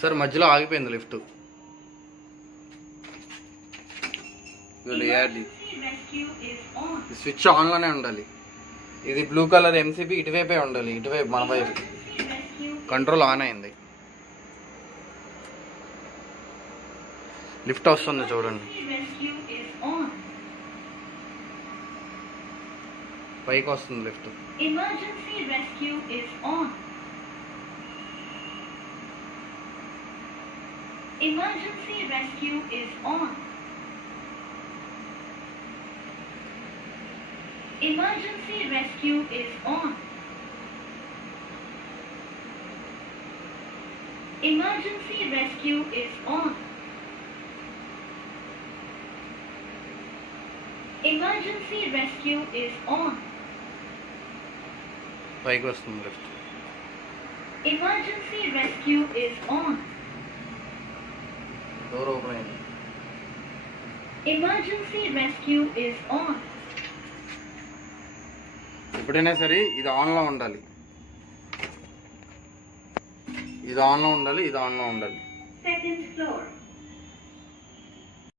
సార్ మధ్యలో ఆగిపోయింది lift. Switch ఆన్లోనే ఉండాలి. ఇది బ్లూ కలర్ ఎంసీబీ ఇటువైపే ఉండాలి, ఇటువైపు మన వైపు. కంట్రోల్ ఆన్ అయింది. లిఫ్ట్ వస్తుంది చూడండి, పైకి వస్తుంది lift. Emergency rescue is on. Emergency rescue is on. Emergency rescue is on. Emergency rescue is on. Emergency rescue is on. పైకి వస్తుంది lift. Emergency rescue is on. Door open అయింది. Emergency rescue is on. ఎప్పుడైనా సరే ఇది ఆన్లో ఉండాలి, ఇది ఆన్లో ఉండాలి, ఇది ఆన్లో ఉండాలి. Second floor.